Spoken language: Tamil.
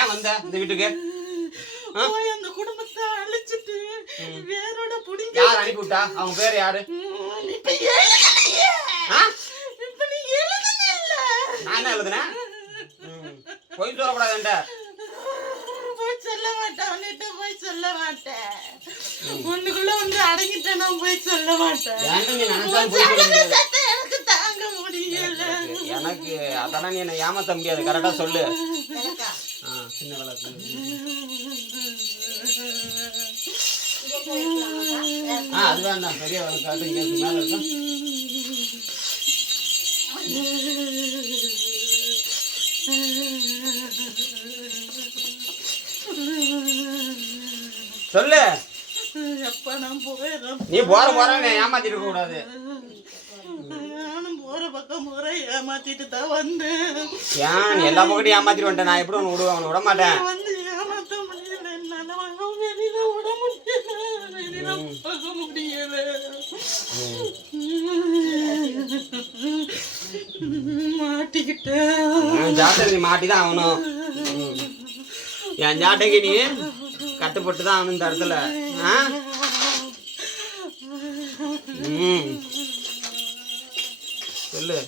ஏன் வந்த இந்த வீட்டுக்கு? அந்த குடும்பத்தை அழிச்சிட்டு வேரோட புடிங்க யார் அனுப்பி விட்டா? அவங்க பேர் யாரு? இப்ப? இப்ப நீ நான் என்ன எழுதுனேன். பொய் போய் சொல்ல மாட்டேன். உன்னிட்ட போய் சொல்ல மாட்டேன். ஒண்ணுக்குள்ள வந்து அடங்கிட்டேன். நான் போய் சொல்ல மாட்டேன். எனக்கு தாங்க முடியல. எனக்கு அதெல்லாம் நீ என்னை ஏமாத்த முடியாது. கரெக்டா சொல்லு. சின்ன விளக்கு ஆ அது வேண்டாம் பெரிய விளக்கு இருக்கும் சொல்லு. எப்ப நான் போயிடுறேன் நீ போற போற நீ ஏமாத்திட்டு இருக்க கூடாது. நானும் போற பக்கம் போற ஏமாத்திட்டு தான் வந்தேன். ஏன்? எல்லா பக்கத்தையும் ஏமாத்திட்டு வந்துட்டேன். நான் எப்படி உன்னை விடுவேன்? உன்னை விட மாட்டேன். வந்து ஏமாத்த முடியல. என்னால வெளியில விட முடியல. வெளியில போக முடியல. மாட்டிக்கிட்டேன். என் ஜாட்டை நீ மாட்டி தான் ஆகணும். என் ஜாட்டைக்கு நீ கட்டுப்பட்டு தான் ஆகணும் இந்த இடத்துல. ஆ? ம். சொல்லு.